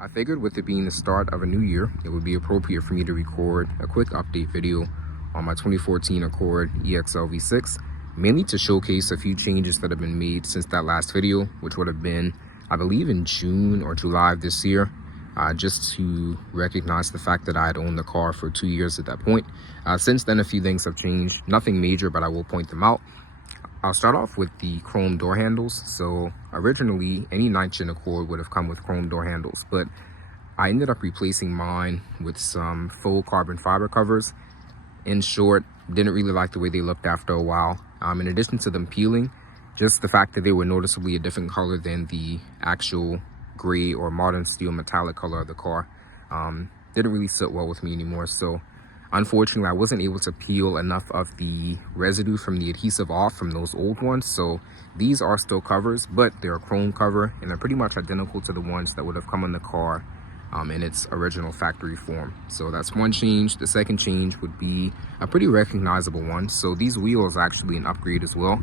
I figured with it being the start of a new year, it would be appropriate for me to record a quick update video on my 2014 Accord EXL V6, mainly to showcase a few changes that have been made since that last video, which would have been, I believe, in June or July of this year, just to recognize the fact that I had owned the car for 2 years at that point. Since then, a few things have changed, nothing major, but I will point them out. I'll start off with the chrome door handles. So originally, any 9th gen Accord would have come with chrome door handles, but I ended up replacing mine with some faux carbon fiber covers. In short, didn't really like the way they looked after a while. In addition to them peeling, just the fact that they were noticeably a different color than the actual gray or modern steel metallic color of the car didn't really sit well with me anymore. So unfortunately, I wasn't able to peel enough of the residue from the adhesive off from those old ones. So these are still covers, but they're a chrome cover and they're pretty much identical to the ones that would have come in the car in its original factory form. So that's one change. The second change would be a pretty recognizable one. So these wheels are actually an upgrade as well.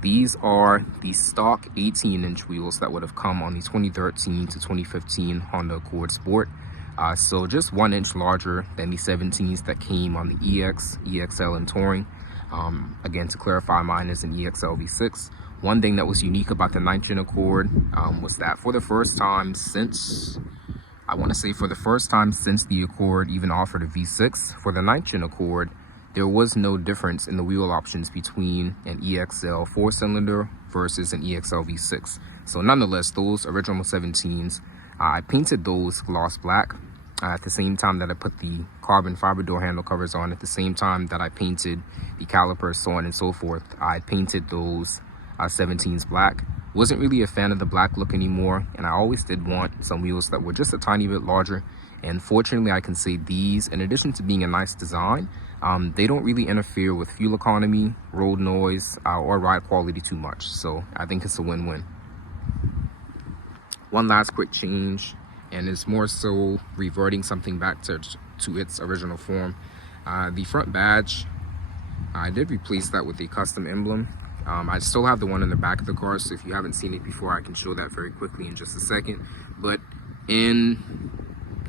These are the stock 18-inch wheels that would have come on the 2013 to 2015 Honda Accord Sport. So just 1 inch larger than the 17s that came on the EX, EXL, and Touring. Again, to clarify, mine is an EXL V6. One thing that was unique about the 9th gen Accord was that for the first time since, I want to say for the first time since the Accord even offered a V6, for the 9th gen Accord, there was no difference in the wheel options between an EXL 4-cylinder versus an EXL V6. So nonetheless, those original 17s, I painted those gloss black at the same time that I put the carbon fiber door handle covers on. At the same time that I painted the calipers, so on and so forth, I painted those 17s black. Wasn't really a fan of the black look anymore, and I always did want some wheels that were just a tiny bit larger. And fortunately, I can say these, in addition to being a nice design, they don't really interfere with fuel economy, road noise, or ride quality too much. So I think it's a win-win. One last quick change, and it's more so reverting something back to its original form. The front badge, I did replace that with a custom emblem. I still have the one in the back of the car, so if you haven't seen it before, I can show that very quickly in just a second. But in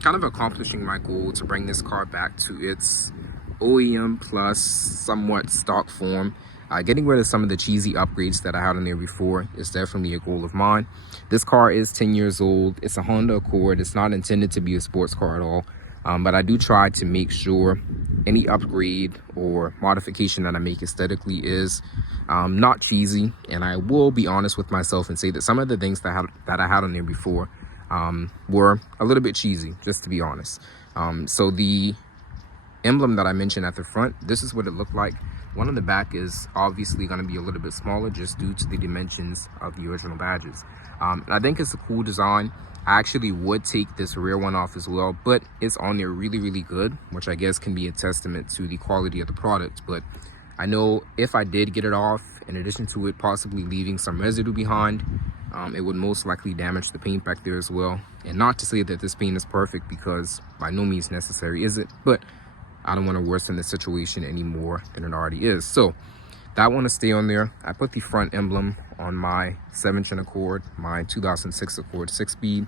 kind of accomplishing my goal to bring this car back to its OEM plus somewhat stock form, getting rid of some of the cheesy upgrades that I had on there before is definitely a goal of mine. This car is 10 years old. It's a Honda Accord. It's not intended to be a sports car at all. But I do try to make sure any upgrade or modification that I make aesthetically is not cheesy. And I will be honest with myself and say that some of the things that I had on there before were a little bit cheesy, just to be honest. So the emblem that I mentioned at the front, this is what it looked like. One on the back is obviously going to be a little bit smaller just due to the dimensions of the original badges. And I think it's a cool design. I actually would take this rear one off as well, but it's on there really, really good, which I guess can be a testament to the quality of the product. But I know if I did get it off, in addition to it possibly leaving some residue behind, it would most likely damage the paint back there as well. And not to say that this paint is perfect, because by no means necessary is it, but I don't want to worsen the situation any more than it already is. So that one to stay on there. I put the front emblem on my 7th gen Accord, my 2006 Accord 6-speed.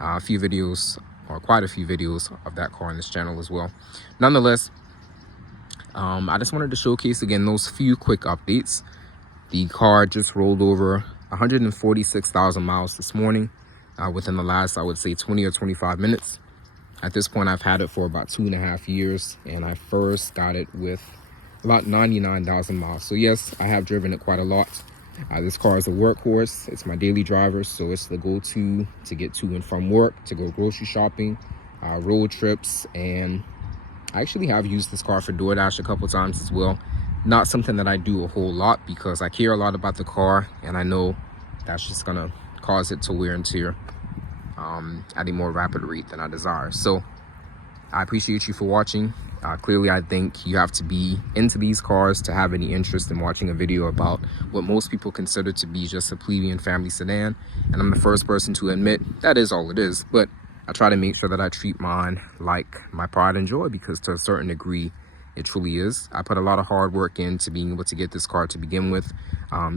A few videos, or quite a few videos of that car on this channel as well. Nonetheless, I just wanted to showcase again those few quick updates. The car just rolled over 146,000 miles this morning within the last, I would say, 20 or 25 minutes. At this point, I've had it for about 2.5 years, and I first got it with about 99,000 miles. So yes, I have driven it quite a lot. This car is a workhorse. It's my daily driver, so it's the go-to to get to and from work, to go grocery shopping, road trips, and I actually have used this car for DoorDash a couple times as well. Not something that I do a whole lot because I care a lot about the car, and I know that's just gonna cause it to wear and tear at a more rapid rate than I desire. So I appreciate you for watching. Clearly, I think you have to be into these cars to have any interest in watching a video about what most people consider to be just a plebeian family sedan. And I'm the first person to admit that is all it is. But I try to make sure that I treat mine like my pride and joy, because to a certain degree, it truly is. I put a lot of hard work into being able to get this car to begin with.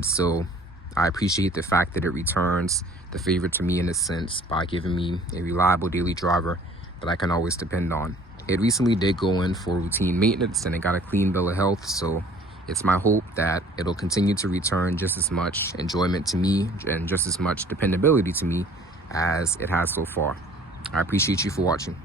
So I appreciate the fact that it returns the favor to me in a sense by giving me a reliable daily driver that I can always depend on. It recently did go in for routine maintenance and it got a clean bill of health, so it's my hope that it'll continue to return just as much enjoyment to me and just as much dependability to me as it has so far. I appreciate you for watching.